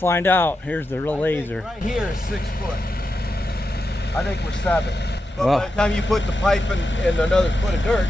find out. Here's the real laser. Right here is 6 foot. I think we're 7. But well, by the time you put the pipe in another foot of dirt.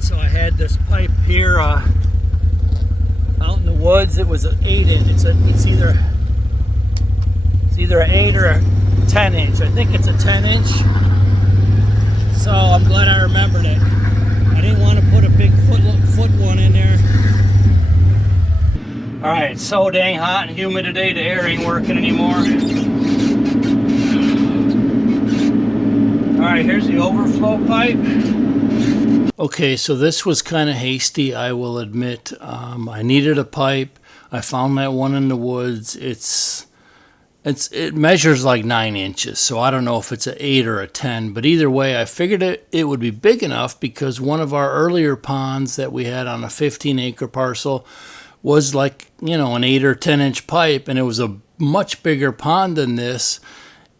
So I had this pipe here out in the woods. It was an 8-inch. It's either an 8 or a 10-inch. I think it's a 10-inch. So I'm glad I remembered it. I didn't want to put a big foot one in there. All right, it's so dang hot and humid today. The air ain't working anymore. All right, here's the overflow pipe. Okay, so this was kind of hasty, I will admit. I needed a pipe. I found that one in the woods. It measures like 9 inches, so I don't know if it's an 8 or a 10. But either way, I figured it would be big enough because one of our earlier ponds that we had on a 15-acre parcel was like, you know, an 8 or 10-inch pipe, and it was a much bigger pond than this,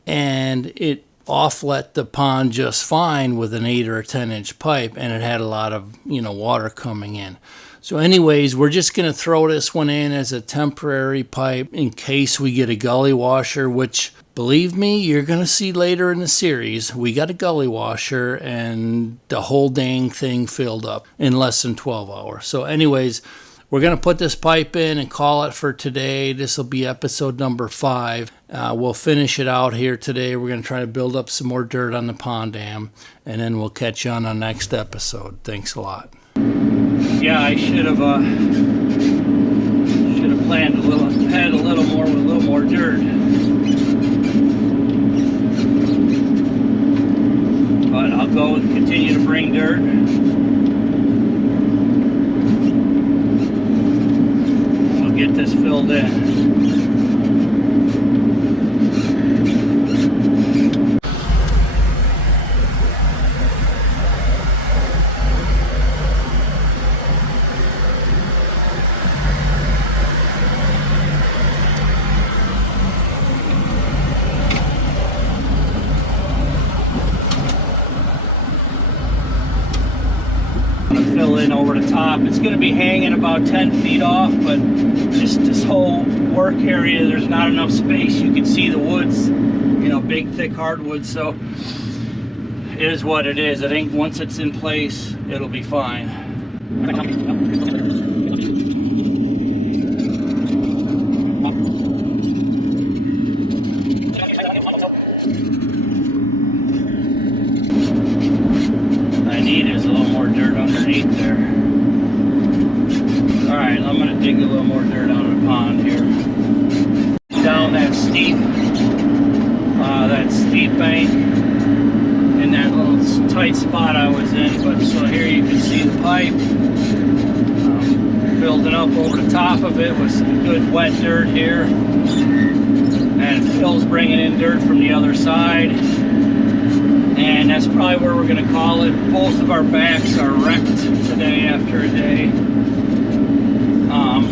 and it offlet the pond just fine with an 8 or a 10-inch pipe, and it had a lot of, you know, water coming in. So anyways, we're just going to throw this one in as a temporary pipe in case we get a gully washer, which, believe me, you're going to see later in the series. We got a gully washer and the whole dang thing filled up in less than 12 hours. So anyways, we're going to put this pipe in and call it for today. This will be episode number 5. We'll finish it out here today. We're going to try to build up some more dirt on the pond dam, and then we'll catch you on the next episode. Thanks a lot. Yeah, I should have planned had a little more with a little more dirt. But I'll go and continue to bring dirt. Get this filled in. to fill in over the top. It's going to be hanging about 10 feet off, but just this whole work area, there's not enough space. You can see the woods, you know, big thick hardwood, so it is what it is. I think once it's in place, it'll be fine. I need is a little more dirt underneath there. Alright, I'm going to dig a little more dirt out of the pond here. Down that steep bank in that little tight spot I was in. But so here you can see the pipe building up over the top of it with some good wet dirt here. And Phil's bringing in dirt from the other side. And that's probably where we're going to call it. Both of our backs are wrecked today after a day.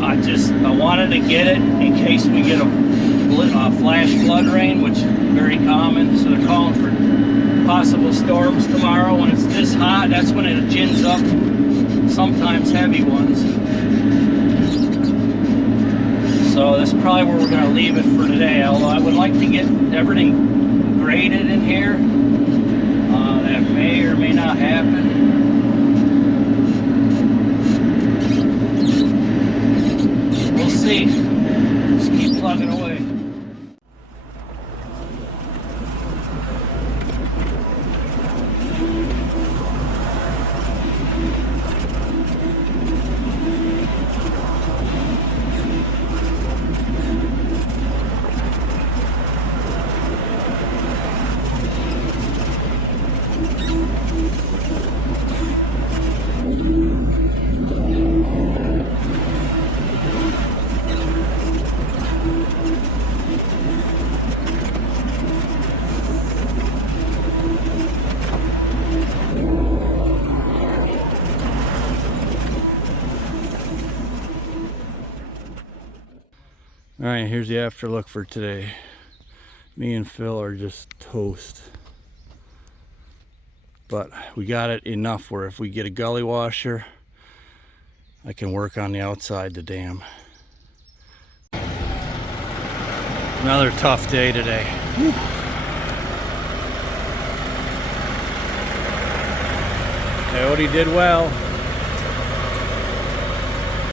I wanted to get it in case we get a flash flood rain, which is very common. So they're calling for possible storms tomorrow. When it's this hot, that's when it gins up, sometimes heavy ones. So that's probably where we're going to leave it for today. Although I would like to get everything graded in here. That may or may not happen. We'll see. Just keep plugging away. All right, here's the after look for today. Me and Phil are just toast. But we got it enough where if we get a gully washer, I can work on the outside the dam. Another tough day today. Whew. Coyote did well.